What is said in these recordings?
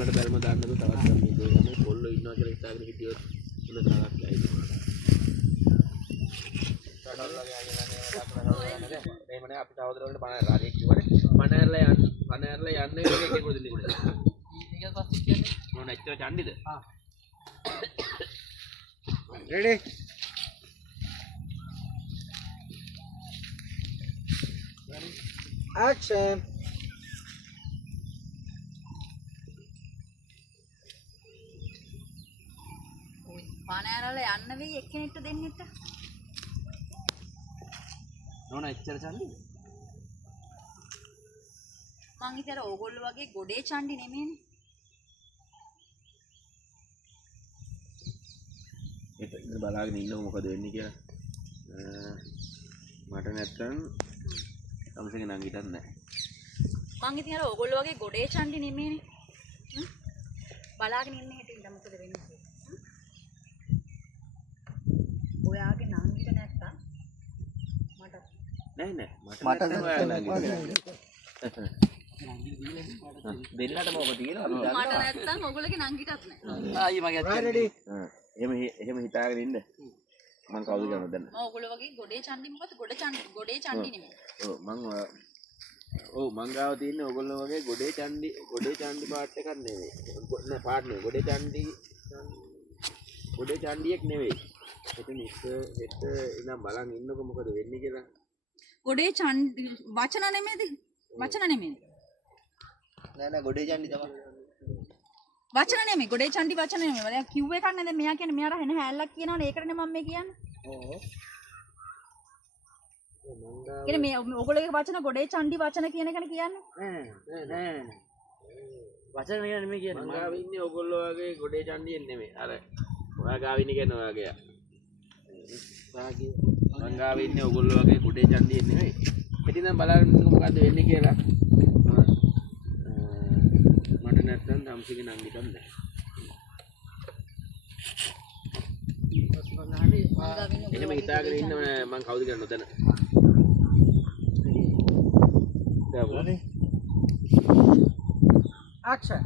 කොල්ලට බැලම දාන්නද තවත් මේ දෙන්නේ කොල්ලෝ ඉන්නවා කියලා හිතාගෙන හිටියොත් උන තරක් ලයිද එහෙමනේ අපි සහෝදරවලට පණ රාජෙක් කිව්වනේ පණහැරලා යන්නේ එකේ කොහෙද ඉන්නේ ඊට පස්සේ කියන්නේ මොන ඇත්තට චණ්ඩිද ready action පණහැරලා යන්න වෙයි එක්කෙනෙක්ට දෙන්නෙට මොන ඇත්තට චණ්ඩිද මං හිතර ඕගොල්ලෝ වගේ ගොඩේ චණ්ඩි නෙමෙයිනේ. ඒක බලාගෙන ඉන්නකො මොකද වෙන්නේ කියලා. මට නැත්තම් තමසගේ නංගිටත් නැහැ. මං ඉතින් අර ඕගොල්ලෝ වගේ ගොඩේ චණ්ඩි නෙමෙයිනේ. බලාගෙන ඉන්න හැටින් දැන් මොකද වෙන්නේ කියලා. ඔයාගේ නංගිට නැත්තම් මට නෑ මට දෙන්නට මොකද තියෙනවා අපි දන්නවා. මට නැත්තම් ඕගොල්ලෝගේ නංගිටත් නැහැ. ආයි මගේ අත ready. එහෙම හිතාගෙන ඉන්න. මං කවුද කියනවද දැන්? මම ඕගොල්ලෝ වගේ ගොඩේ චණ්ඩි මොකද ගොඩේ චණ්ඩි නෙමෙයි. ඔව් මං ගාව තියෙන්නේ ඕගොල්ලෝ වගේ ගොඩේ චණ්ඩි පාට් එකක් නෙවෙයි. නෑ පාට් නෙවෙයි ගොඩේ චණ්ඩියෙක් නෙවෙයි. එතන හෙට ඉඳන් බලන් ඉන්නකො මොකද වෙන්නේ කියලා. ගොඩේ චණ්ඩි වචන නෙමෙයිද? වචන නෙමෙයි. නෑ ගොඩේ චණ්ඩි තමයි වචන නෙමෙයි ගොඩේ චණ්ඩි වචන නෙමෙයි. මම කිව්ව එකක් නේද මෙයා කියන්නේ මෙයාට හෙන හැල්ලක් කියනවනේ ඒකටනේ මම මේ කියන්නේ. ඔව් කියන්නේ මේ ඔයගොල්ලෝගේ වචන ගොඩේ චණ්ඩි වචන කියන එකනේ කියන්නේ. නෑ වචන නෙමෙයි කියන්නේ. මං ගාව ඉන්නේ ඕගොල්ලෝ වගේ ගොඩේ චණ්ඩියෙන් නෙමෙයි. අර ඔයා ගාව ඉන්නේ කියන්නේ ඔයාගේ. මං ගාව ඉන්නේ ඕගොල්ලෝ වගේ ගොඩේ චණ්ඩියෙන් නෙමෙයි. ඉතින් දැන් බලන්න මොකද්ද වෙන්නේ කියලා. මට නැත්තම් ධම්සිගේ නංගිටත් නැහැ. එහෙම හිතාගෙන ඉන්න මං කවුද කියලා නොදැන. action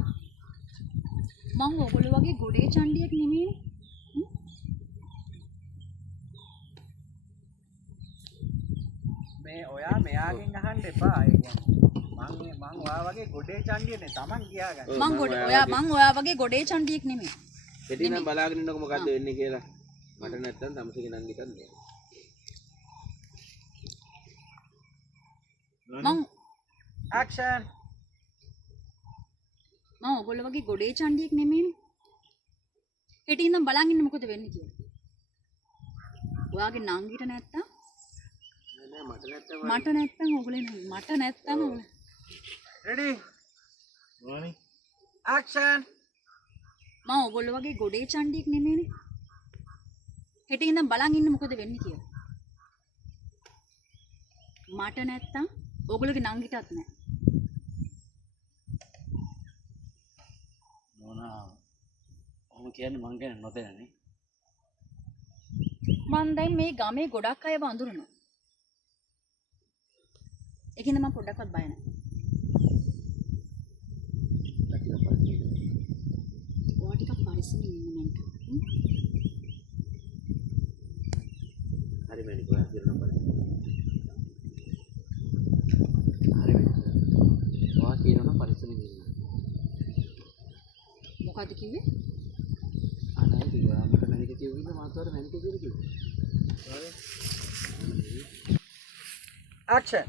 මං ඔයගොල්ලෝ වගේ ගොඩේ චණ්ඩියක් නෙමෙයිනේ. මේ ඔයා මෙයාගෙන් අහන්න එපා ඒ කියන්නේ මං ඔයා වගේ ගොඩේ චණ්ඩියනේ Taman කියාගන්න මං ඔයා වගේ ගොඩේ චණ්ඩියෙක් නෙමෙයි. ඉතින් නම් බලාගෙන ඉන්නකො මොකද්ද වෙන්නේ කියලා. මට නැත්තම් තමසගේ නංගිටත් නෑ. මං action මං ඔයගොල්ලෝ වගේ ගොඩේ චණ්ඩියෙක් නෙමෙයිනේ. හෙට ඉඳන් බලන් ඉන්න මොකද වෙන්නේ කියලා. ඔයාගේ නංගිට නැත්තම් මට නැත්තම් ඔයගොල්ලෝ මට නැත්තම් ready action මම ඔයගොල්ලෝ වගේ ගොඩේ චණ්ඩියෙක් නෙමෙයිනේ. හෙට ඉඳන් බලන් ඉන්න මොකද වෙන්නේ කියලා. මට නැත්තම් ඔයගොල්ලෝගේ නංගිටත් නැහැ. නෝනා ඔහොම කියන්නේ මං ගැන නොදැනනේ. මං දැන් මේ ගමේ ගොඩක් අය වඳුරනවා. ඒකින්ද මම පොඩ්ඩක්වත් බය නැහැ. ඔයා ටිකක් පරිස්සමින් ඉන්න මන්ට. හරි මැනි කොහා කියලා බලන්න. හරි මැනි. ඔයා කියනවා පරිස්සමින් ඉන්න. මොකද්ද කිව්වේ? අනේ කිව්වා මට මැනික කිව්විද මාතවර මැනික කියලා කිව්වා. action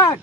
cut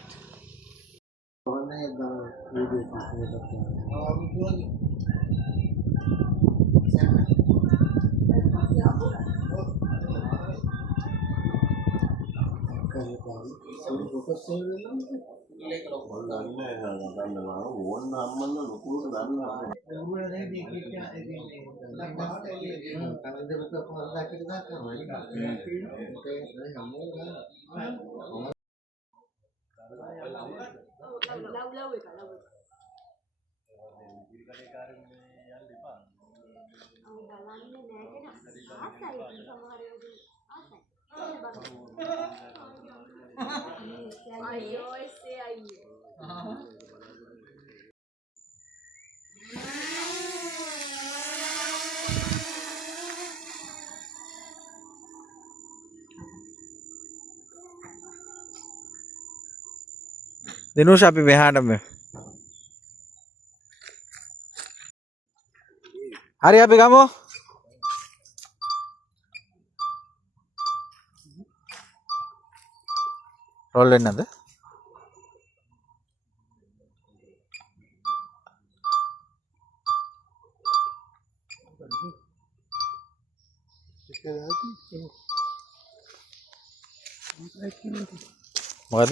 දිනුෂ අපි මෙහාටම හරි අපි ගමු රෝල් වෙන්නද මොකද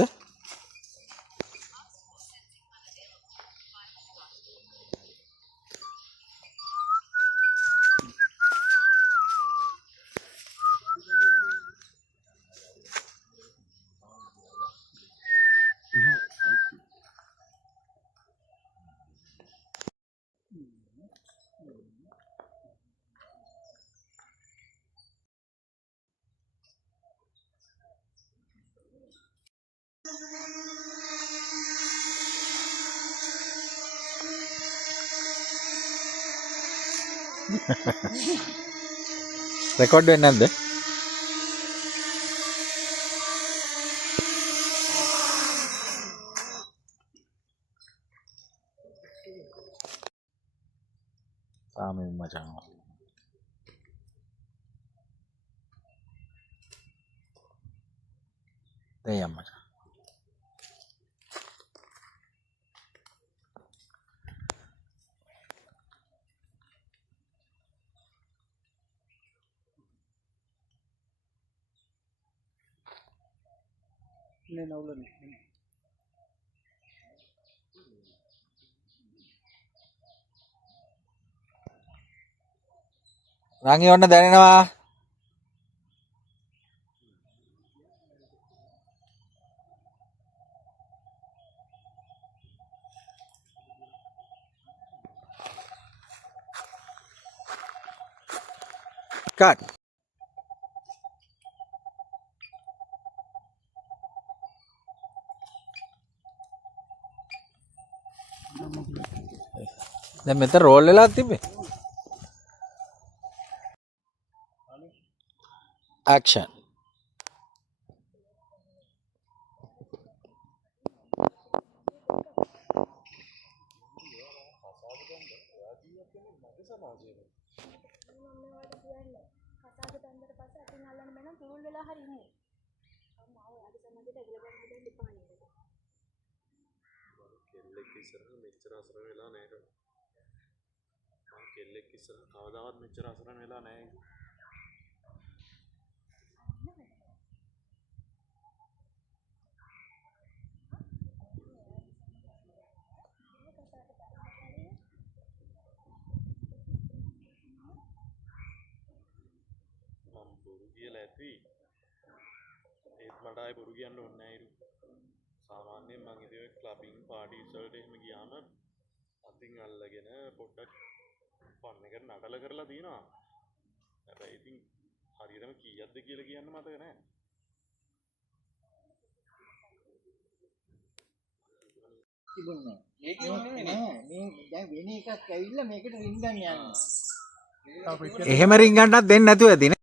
රෙකෝඩ් වෙන්නේ නැද්ද සාමෙන් මචං දෙයම් මචං රංගි ඔන්න දැනෙනවා Cut. දැන් මෙතන රෝල් වෙලා තිබ්බේ. Action. එහෙම රින්ගන්නත් දෙන්නේ නැතුව ඇති නේ.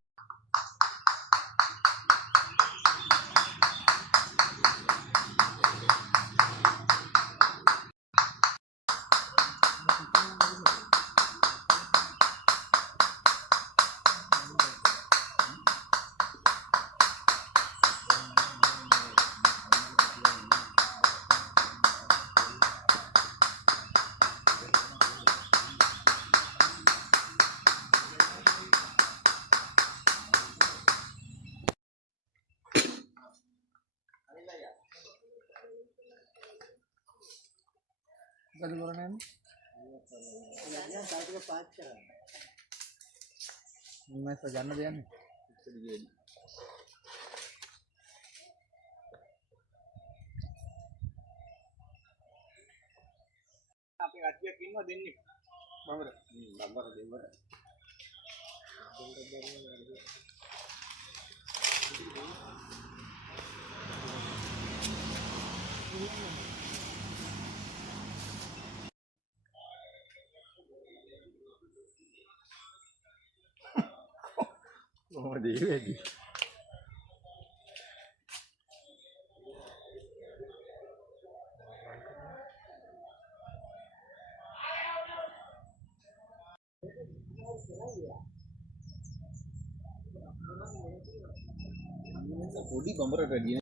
අපි කට්ටියක් ඉන්නවා දෙන්නේ බම්බර දෙවර කොහොමද ඒ වෙන්නේ? පොඩි බම්බරට වැඩිය